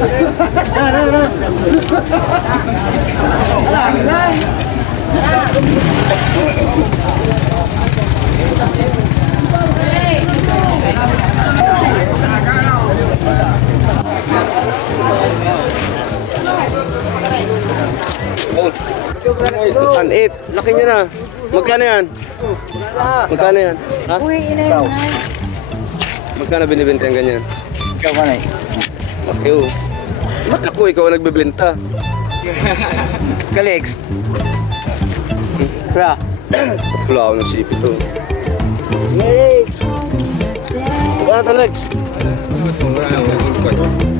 An 8, laki niya na. Magkano yan? Magkano yan? Ha? Uy, ina yun. Magkano binibenta yung ganyan? Ikaw ka na eh. Laki oh. Ba't ako ikaw ang nagbebenta? Kalex. Kaya. Wala ako ng sipit to. Magkano to, Lex?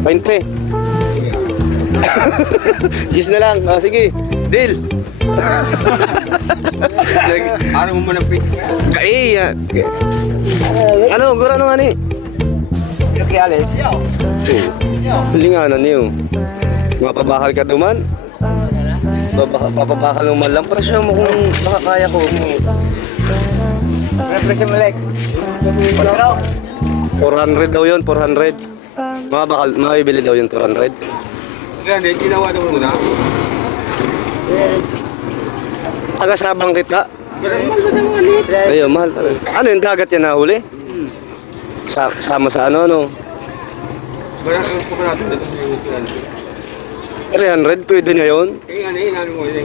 20. Gis na lang. Ah, sige. Deal. Araw mo na pick. Kaya. Ano? Gura ano nga ni? Kaya Alex. Linganan niyo. Mapabakal ka duman? Papabakal mo man lang. Presyo mo kung makakaya ko. Represent mo Alex. Pagkaraw. 400 daw yun, 400. Makabili daw yun, 400. Kaya hindi, ginawa na muna. Taga-sabang kita. Ayun, mahal talaga. Ano yung dagat yan nahuli? Sama sa ano? 300, pwede niya yun? Kaya nga na, inano mo yun.